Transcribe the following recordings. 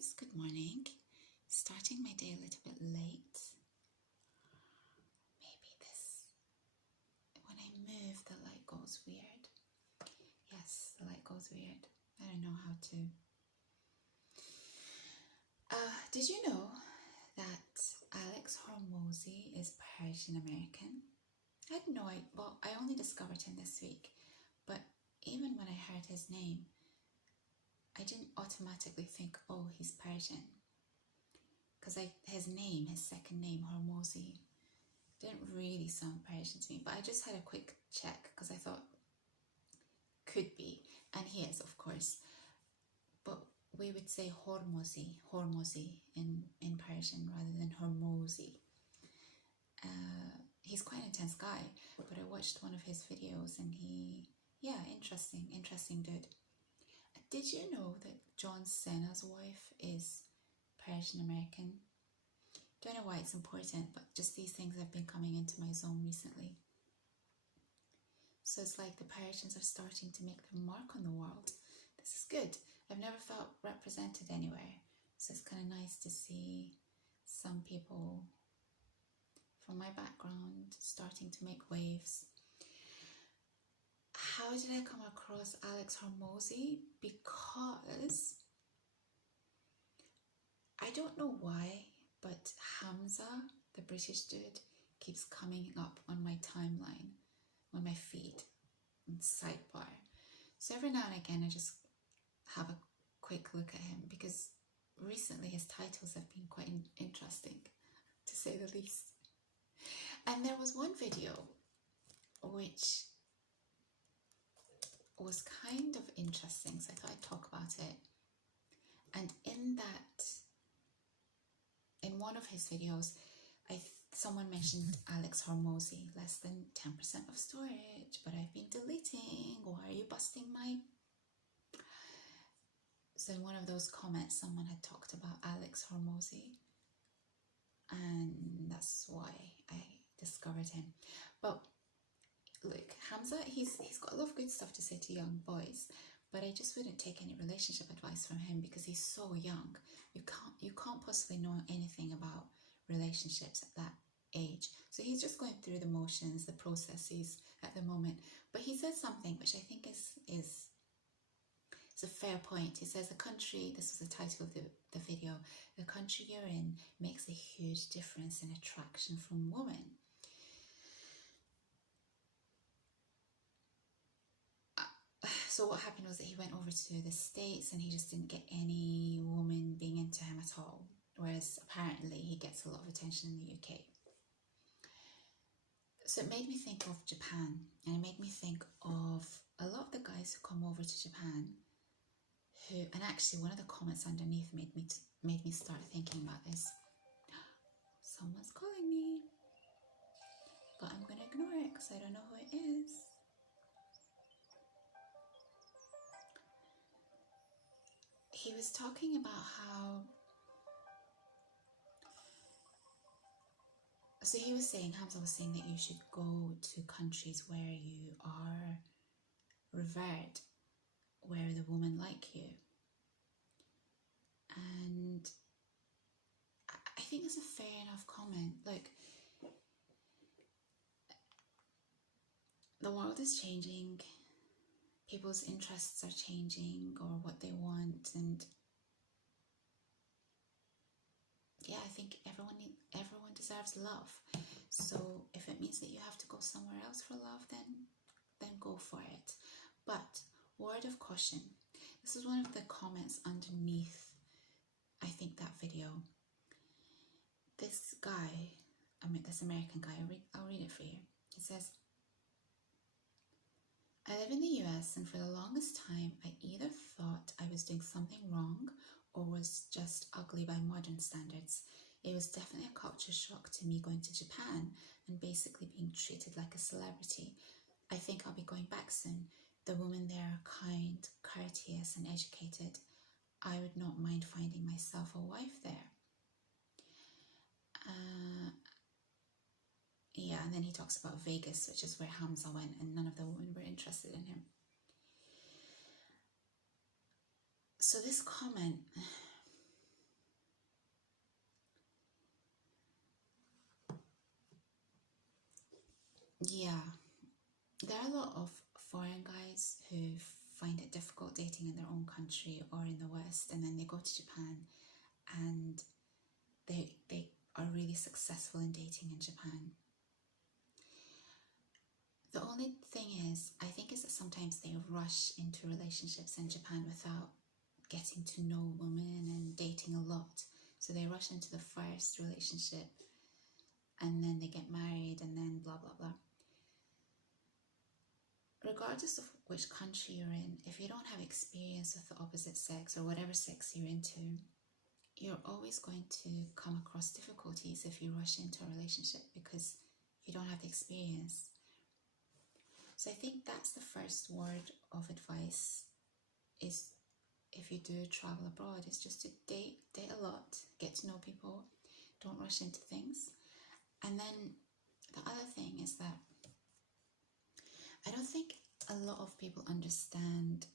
guys, good morning. Starting my day a little bit late. Maybe when I move, the light goes weird. Yes, the light goes weird. I don't know how to. Did you know that Alex Hormozi is Persian American? I had no idea. Well, I only discovered him this week, but even when I heard his name, I didn't automatically think, oh, he's Persian. Because his second name, Hormozi, didn't really sound Persian to me. But I just had a quick check because I thought, could be. And he is, of course. But we would say Hormozi in Persian rather than Hormozi. He's quite an intense guy, but I watched one of his videos and interesting dude. Did you know that John Cena's wife is Persian American? Don't know why it's important, but just these things have been coming into my zone recently. So it's like the Persians are starting to make their mark on the world. This is good. I've never felt represented anywhere. So it's kind of nice to see some people from my background starting to make waves. How did I come across Alex Hormozi? Because I don't know why, but Hamza, the British dude, keeps coming up on my timeline, on my feed, on sidebar. So every now and again, I just have a quick look at him because recently his titles have been quite interesting, to say the least. And there was one video which was kind of interesting, so I thought I'd talk about it. And in one of his videos, someone mentioned Alex Hormozi, less than 10% of storage, but I've been deleting. Why are you busting my... So in one of those comments, someone had talked about Alex Hormozi, and that's why I discovered him. But look, Hamza, he's got a lot of good stuff to say to young boys, but I just wouldn't take any relationship advice from him because he's so young. You can't possibly know anything about relationships at that age. So he's just going through the motions, the processes at the moment. But he says something which I think is a fair point. He says the country, this was the title of the video, the country you're in makes a huge difference in attraction from women. So what happened was that he went over to the States and he just didn't get any woman being into him at all. Whereas apparently he gets a lot of attention in the UK. So it made me think of Japan, and it made me think of a lot of the guys who come over to Japan and actually one of the comments underneath made me start thinking about this. Someone's calling me, but I'm going to ignore it because I don't know who it is. He was talking about how... So Hamza was saying that you should go to countries where you are revered, where the women like you. And I think it's a fair enough comment. Like, the world is changing, people's interests are changing, or what they want, and yeah, I think everyone deserves love. So if it means that you have to go somewhere else for love, then go for it. But word of caution, this is one of the comments underneath, I think, that video. This American guy, I'll read it for you. It says, I live in the US, and for the longest time, I either thought I was doing something wrong or was just ugly by modern standards. It was definitely a culture shock to me going to Japan and basically being treated like a celebrity. I think I'll be going back soon. The women there are kind, courteous, and educated. I would not mind finding myself a wife there. Yeah, and then he talks about Vegas, which is where Hamza went, and none of the women were interested in him. So this comment country or in the West, and then they go to Japan and they are really successful in dating in Japan. The only thing is, I think, is that sometimes they rush into relationships in Japan without getting to know women and dating a lot. So they rush into the first relationship and then they get married and then blah, blah, blah. Regardless of which country you're in, if you don't have experience with the opposite sex or whatever sex you're into, you're always going to come across difficulties if you rush into a relationship because you don't have the experience. So I think that's the first word of advice, is if you do travel abroad, is just to date a lot, get to know people, don't rush into things. And then the other thing is that I don't think a lot of people understand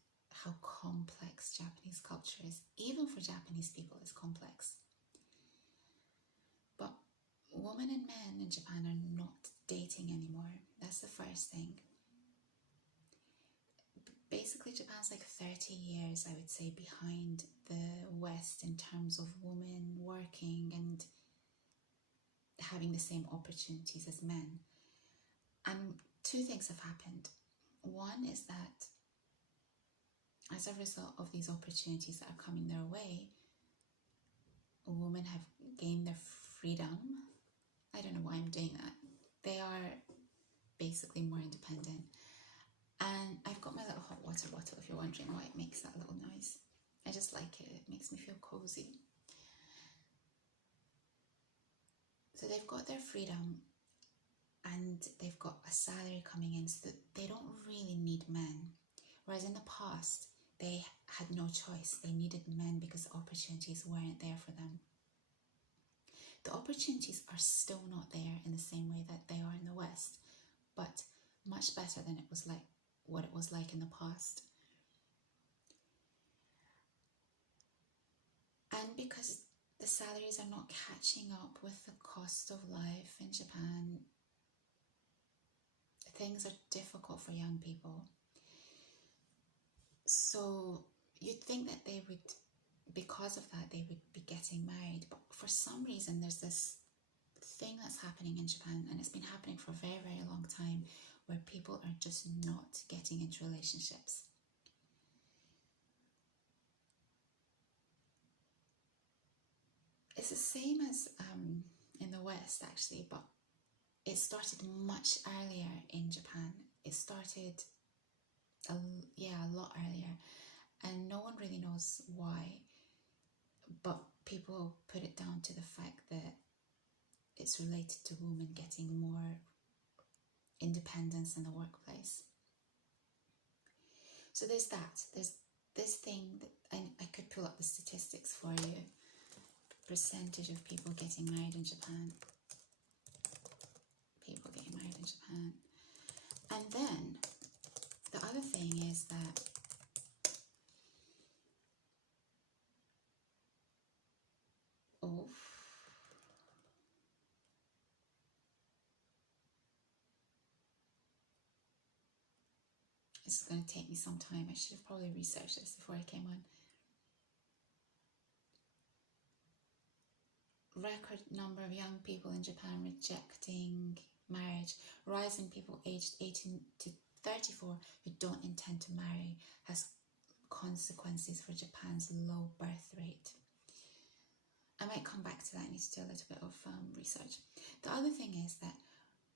how complex Japanese culture is. Even for Japanese people, it's complex. But women and men in Japan are not dating anymore. That's the first thing. Basically, Japan's like 30 years, I would say, behind the West in terms of women working and having the same opportunities as men. And two things have happened. One is that as a result of these opportunities that are coming their way, women have gained their freedom. I don't know why I'm doing that. They are basically more independent. And I've got my little hot water bottle, if you're wondering why it makes that little noise. I just like it. It makes me feel cozy. So they've got their freedom and they've got a salary coming in, so that they don't really need men. Whereas in the past, they had no choice. They needed men because the opportunities weren't there for them. The opportunities are still not there in the same way that they are in the West, but much better than what it was like in the past. And because the salaries are not catching up with the cost of life in Japan, things are difficult for young people. So you'd think that they would, because of that, they would be getting married. But for some reason, there's this thing that's happening in Japan, and it's been happening for a very, very long time, where people are just not getting into relationships. It's the same as in the West, actually, but it started much earlier in Japan. It started a lot earlier, and no one really knows why, but people put it down to the fact that it's related to women getting more independence in the workplace. So there's that. There's this thing that I could pull up the statistics for you. Percentage of people getting married in Japan. People getting married in Japan. And then the other thing is that this is going to take me some time. I should have probably researched this before I came on. Record number of young people in Japan rejecting marriage. Rise in people aged 18 to 34 who don't intend to marry has consequences for Japan's low birth rate. I might come back to that. I need to do a little bit of research. The other thing is that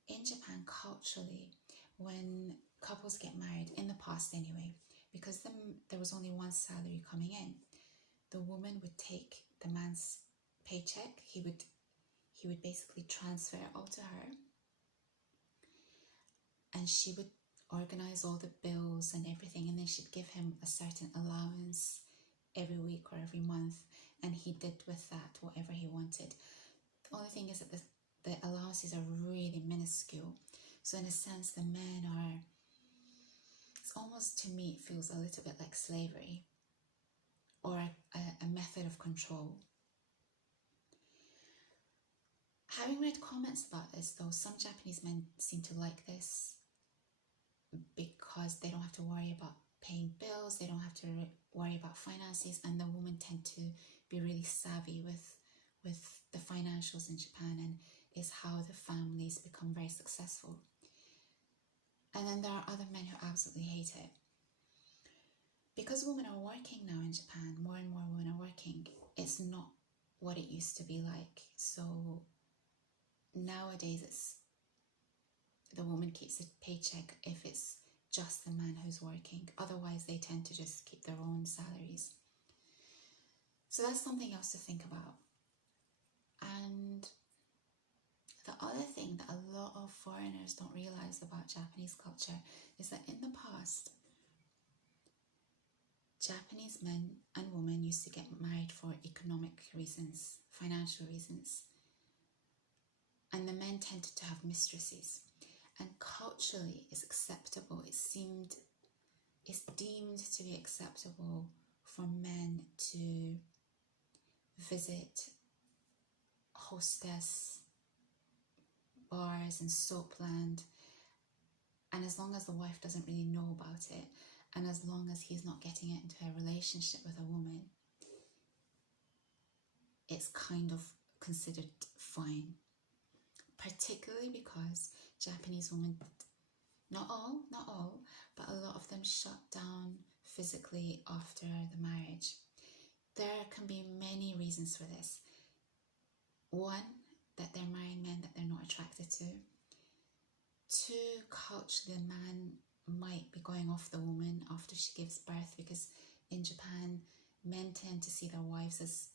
in Japan, culturally, when couples get married, in the past anyway, because there was only one salary coming in, the woman would take the man's paycheck. He would basically transfer it all to her, and she would organize all the bills and everything, and then she'd give him a certain allowance every week or every month, and he did with that whatever he wanted. The only thing is that the allowances are really minuscule. So in a sense, the men are, it's almost, to me, it feels a little bit like slavery or a method of control. Having read comments about this, though, some Japanese men seem to like this because they don't have to worry about paying bills, they don't have to worry about finances, and the women tend to be really savvy with the financials in Japan, and is how the families become very successful. And then there are other men who absolutely hate it. Because women are working now in Japan, more and more women are working, it's not what it used to be like. So nowadays it's the woman keeps a paycheck if it's just the man who's working. Otherwise they tend to just keep their own salaries. So that's something else to think about. And the other thing that a lot of foreigners don't realize about Japanese culture is that in the past, Japanese men and women used to get married for economic reasons, financial reasons. And the men tended to have mistresses. And culturally, it's acceptable. It's deemed to be acceptable for men to visit hostess bars and soapland, and as long as the wife doesn't really know about it, and as long as he's not getting it into a relationship with a woman, it's kind of considered fine. Particularly because Japanese women, not all, but a lot of them shut down physically after the marriage. There can be many reasons for this. One, that they're marrying men that they're not attracted to. Two, culturally, the man might be going off the woman after she gives birth, because in Japan, men tend to see their wives as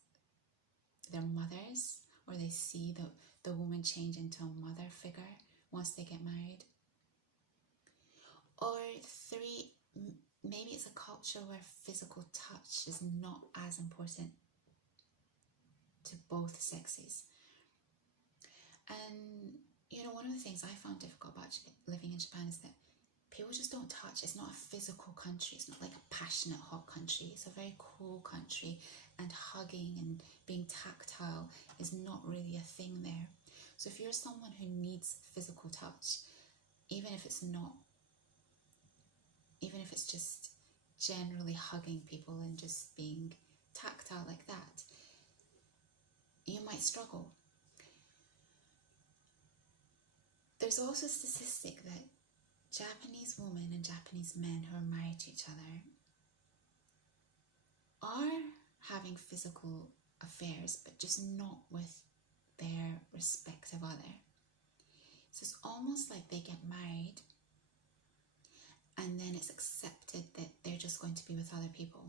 their mothers, or they see the woman change into a mother figure once they get married. Or three, maybe it's a culture where physical touch is not as important to both sexes. And, one of the things I found difficult about living in Japan is that people just don't touch. It's not a physical country. It's not like a passionate, hot country. It's a very cool country, and hugging and being tactile is not really a thing there. So if you're someone who needs physical touch, even if it's just generally hugging people and just being tactile like that, you might struggle. There's also a statistic that Japanese women and Japanese men who are married to each other are having physical affairs, but just not with their respective other. So it's almost like they get married and then it's accepted that they're just going to be with other people.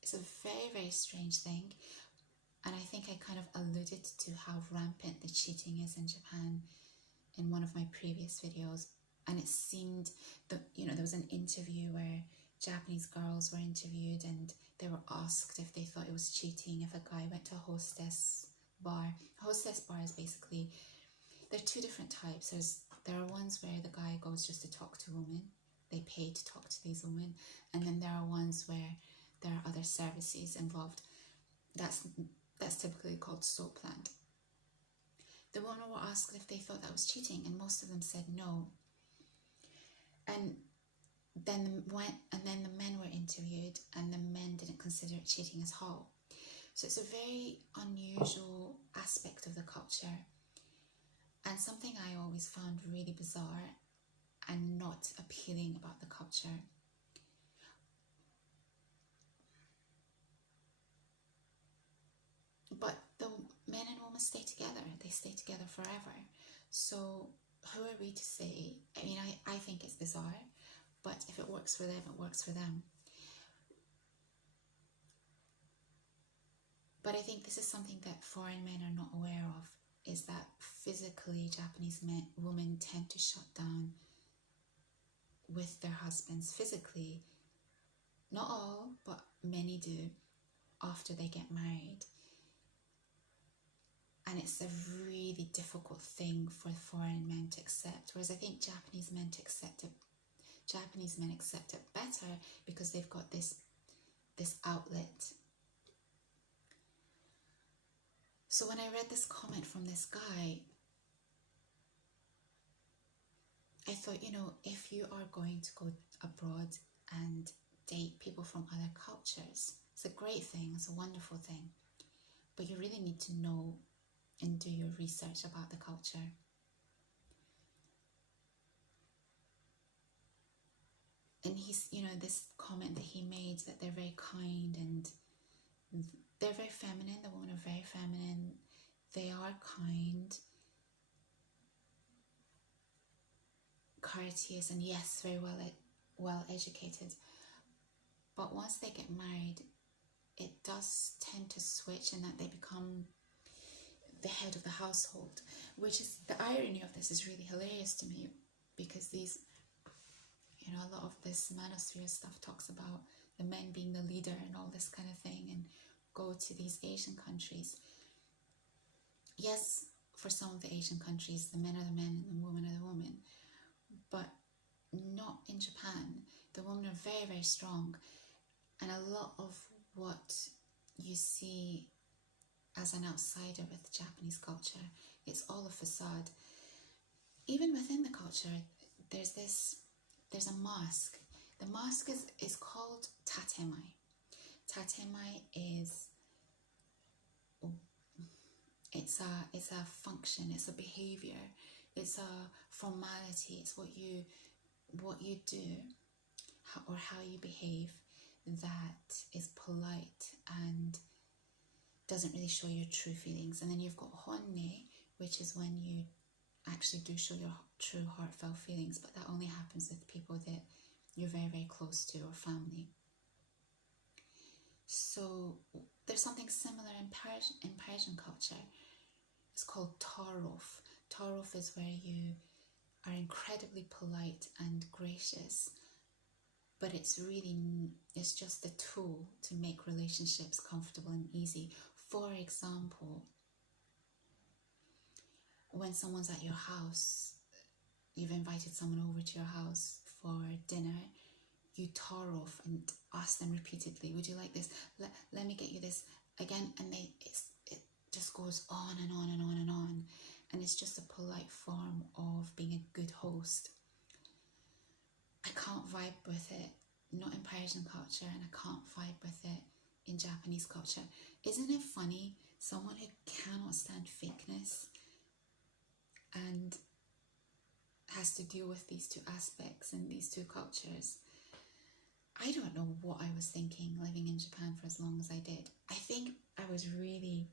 It's a very, very strange thing. And I think I kind of alluded to how rampant the cheating is in Japan in one of my previous videos. And it seemed that, there was an interview where Japanese girls were interviewed and they were asked if they thought it was cheating if a guy went to a hostess bar. A hostess bar is basically, there are two different types. There are ones where the guy goes just to talk to women. They pay to talk to these women. And then there are ones where there are other services involved. That's typically called soapland. The women were asked if they thought that was cheating, and most of them said no. And then the men were interviewed, and the men didn't consider it cheating at all. So it's a very unusual aspect of the culture, and something I always found really bizarre and not appealing about the culture. But the men and women stay together. They stay together forever. So who are we to say? I mean, I think it's bizarre, but if it works for them, it works for them. But I think this is something that foreign men are not aware of, is that physically Japanese women tend to shut down with their husbands physically. Not all, but many do after they get married. And it's a really difficult thing for foreign men to accept, whereas I think Japanese men accept it better because they've got this outlet. So when I read this comment from this guy, I thought, if you are going to go abroad and date people from other cultures. It's a great thing, it's a wonderful thing. But you really need to know and do your research about the culture. And he's, this comment that he made, that they're very kind and they're very feminine. The women are very feminine. They are kind, courteous, and yes, very well educated. But once they get married, it does tend to switch, in that they become the head of the household, which is, the irony of this is really hilarious to me, because these, a lot of this manosphere stuff talks about the men being the leader and all this kind of thing, and go to these Asian countries. Yes, for some of the Asian countries, the men are the men and the women are the women, but not in Japan. The women are very, very strong, and a lot of what you see as an outsider with Japanese culture, it's all a facade. Even within the culture, there's a mask. The mask is called tatemai. Tatemai is, it's a function, it's a behavior, it's a formality, it's what you do, how you behave, that is polite and doesn't really show your true feelings. And then you've got honne, which is when you actually do show your true heartfelt feelings, but that only happens with people that you're very, very close to, or family. So there's something similar in Persian culture. It's called tarof. Tarof is where you are incredibly polite and gracious, but it's just a tool to make relationships comfortable and easy. For example, when someone's at your house, you've invited someone over to your house for dinner, you tar off and ask them repeatedly, would you like this? Let me get you this again. And it just goes on and on and on and on. And it's just a polite form of being a good host. I can't vibe with it, not in Persian culture, and I can't vibe with it in Japanese culture. Isn't it funny? Someone who cannot stand fakeness and has to deal with these two aspects and these two cultures. I don't know what I was thinking living in Japan for as long as I did. I think I was really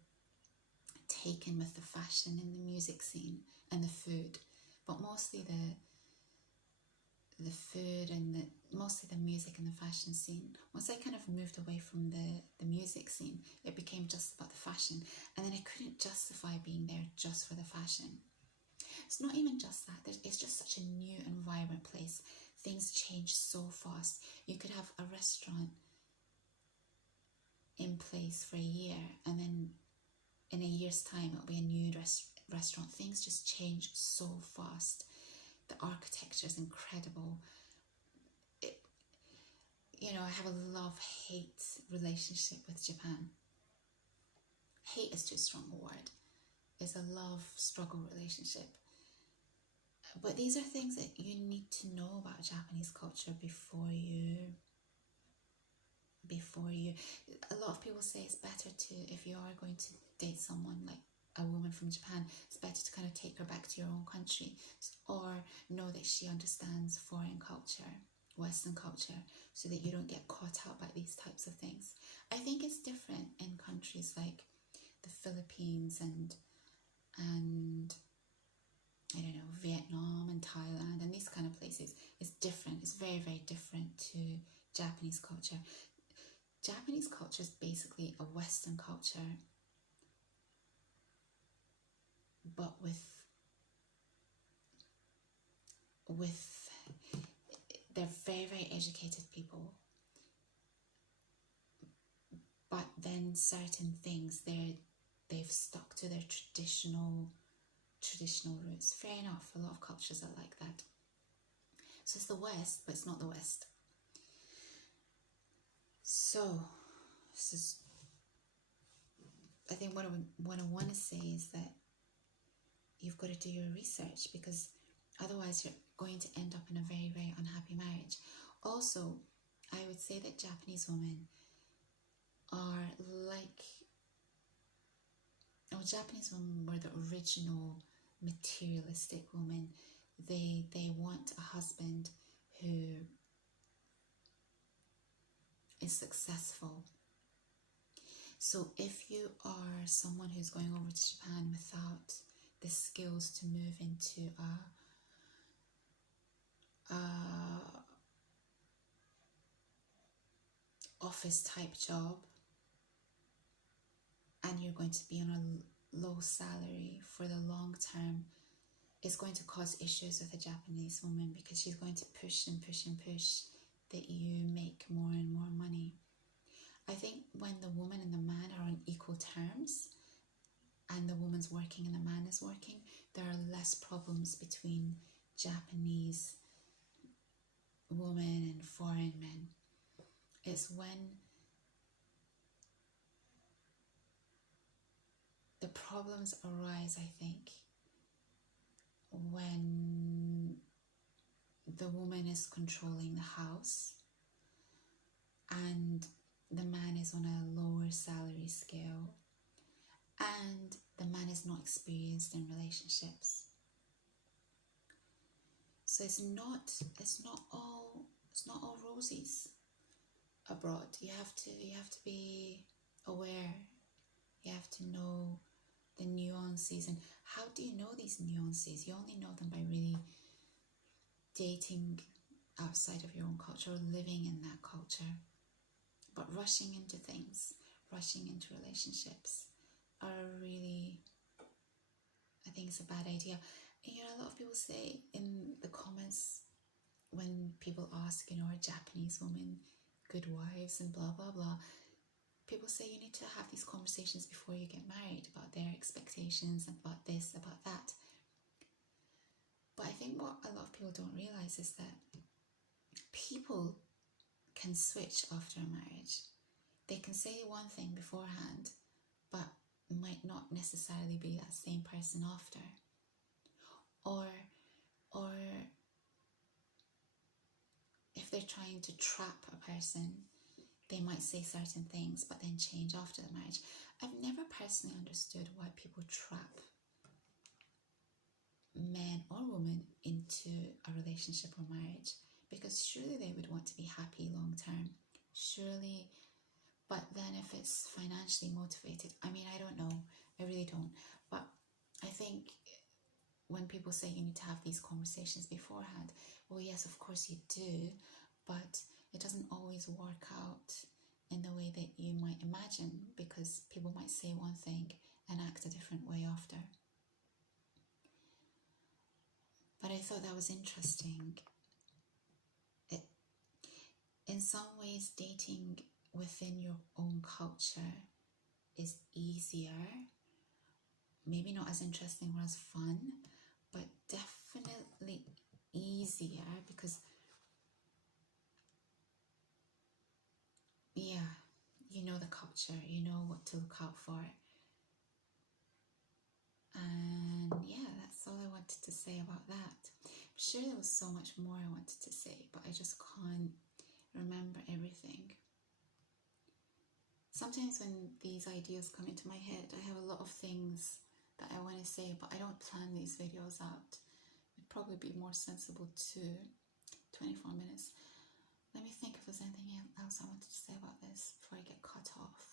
taken with the fashion and the music scene and the food, but mostly the food and mostly the music and the fashion scene. Once I kind of moved away from the music scene, it became just about the fashion, and then I couldn't justify being there just for the fashion. It's not even just that. It's just such a new and vibrant place. Things change so fast. You could have a restaurant in place for a year, and then in a year's time it'll be a new restaurant. Things just change so fast. The architecture is incredible. I have a love-hate relationship with Japan. Hate is too strong a word. It's a love-struggle relationship. But these are things that you need to know about Japanese culture before you. A lot of people say it's better to, if you are going to date someone like a woman from Japan, it's better to kind of take her back to your own country, or know that she understands foreign culture, Western culture, so that you don't get caught out by these types of things. I think it's different in countries like the Philippines and I don't know, Vietnam and Thailand and these kind of places. It's different. It's very, very different to Japanese culture. Japanese culture is basically a Western culture, but they're very, very educated people, but then certain things they've stuck to their traditional roots. Fair enough, a lot of cultures are like that. So it's the West, but it's not the West. So I think what I want to say is that you've got to do your research, because otherwise you're going to end up in a very, very unhappy marriage. Also, I would say that Japanese women are like, Japanese women were the original materialistic women. They want a husband who is successful. So if you are someone who's going over to Japan without the skills to move into a office type job, and you're going to be on a low salary for the long term, it's going to cause issues with a Japanese woman, because she's going to push and push and push that you make more and more money. I think when the woman and the man are on equal terms, and the woman's working and the man is working, there are less problems between Japanese women and foreign men. It's when the problems arise, I think, when the woman is controlling the house and the man is on a lower salary scale and the man is not experienced in relationships. So it's not all roses abroad. You have to be aware. You have to know the nuances. And how do you know these nuances? You only know them by really dating outside of your own culture or living in that culture. But rushing into things, rushing into relationships are really, I think it's a bad idea. And, a lot of people say in the comments when people ask, are Japanese women good wives and blah, blah, blah, people say you need to have these conversations before you get married about their expectations, about this, about that. But I think what a lot of people don't realize is that people can switch after a marriage. They can say one thing beforehand, but might not necessarily be that same person after. Or if they're trying to trap a person, they might say certain things but then change after the marriage. I've never personally understood why people trap men or women into a relationship or marriage, because surely they would want to be happy long term. Surely. But then if it's financially motivated, I don't know. I really don't. But I think when people say you need to have these conversations beforehand, well, yes, of course you do, but it doesn't always work out in the way that you might imagine, because people might say one thing and act a different way after. But I thought that was interesting. In some ways, dating within your own culture is easier. Maybe not as interesting or as fun, but definitely easier, because you know the culture, you know what to look out for. And that's all I wanted to say about that. I'm sure there was so much more I wanted to say, but I just can't remember everything. Sometimes when these ideas come into my head, I have a lot of things that I want to say, but I don't plan these videos out. It'd probably be more sensible to 24 minutes. Let me think if there's anything else I wanted to say about this before I get cut off.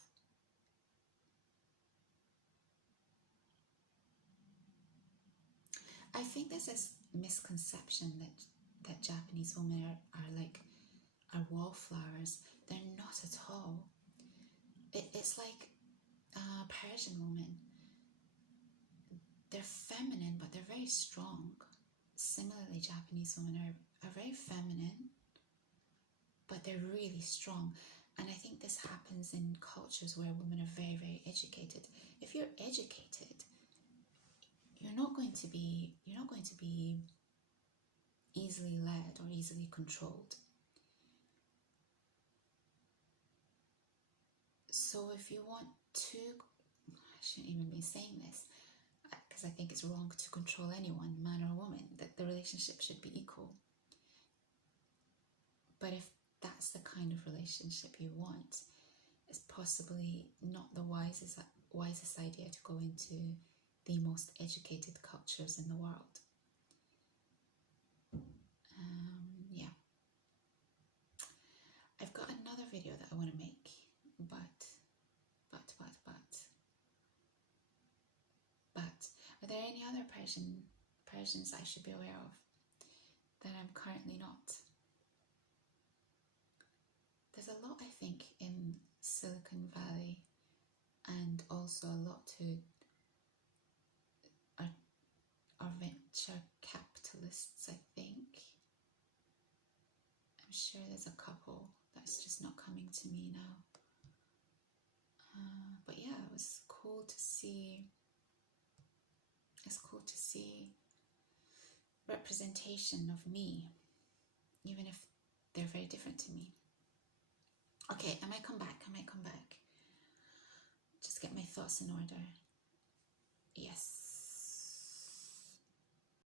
I think there's this misconception that Japanese women are wallflowers. They're not at all. It's like Persian women. They're feminine, but they're very strong. Similarly, Japanese women are very feminine, but they're really strong. And I think this happens in cultures where women are very, very educated. If you're educated, you're not going to be easily led or easily controlled. So if you want to, I shouldn't even be saying this, because I think it's wrong to control anyone, man or woman, that the relationship should be equal. But if that's the kind of relationship you want, it's possibly not the wisest idea to go into the most educated cultures in the world. Yeah. I've got another video that I want to make, but are there any other Persians I should be aware of that I'm currently not? There's a lot, I think, in Silicon Valley, and also a lot to our venture capitalists, I think. I'm sure there's a couple that's just not coming to me now. But yeah, it was cool to see. It's cool to see representation of me, even if they're very different to me. Okay, I might come back. Just get my thoughts in order. Yes.